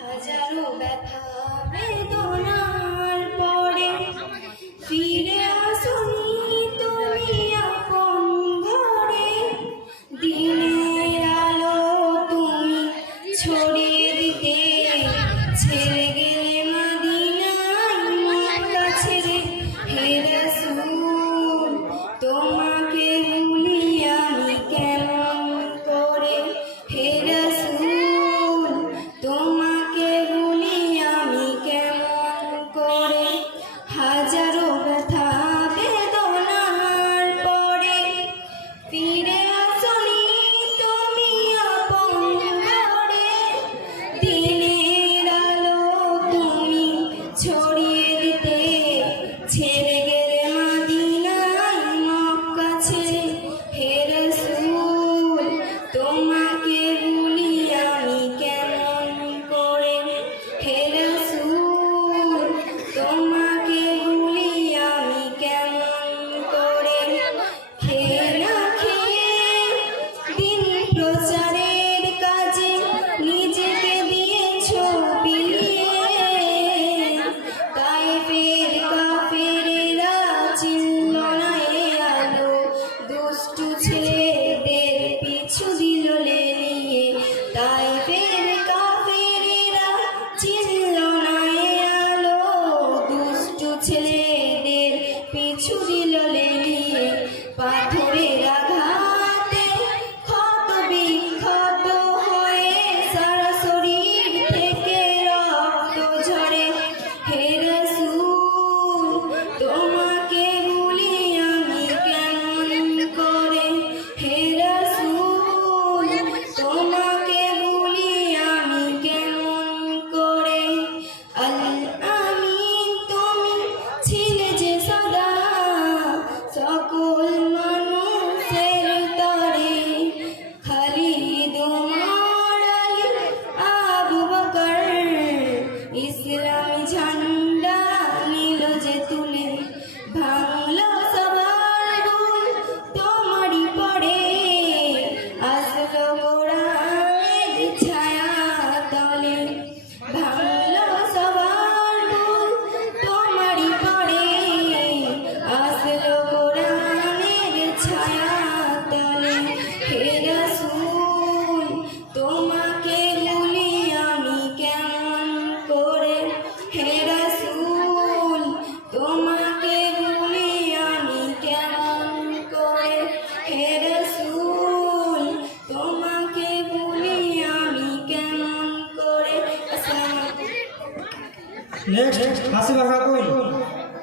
হাজারো ব্যথা বেদনার নেক্সট হাসিবা খাতুন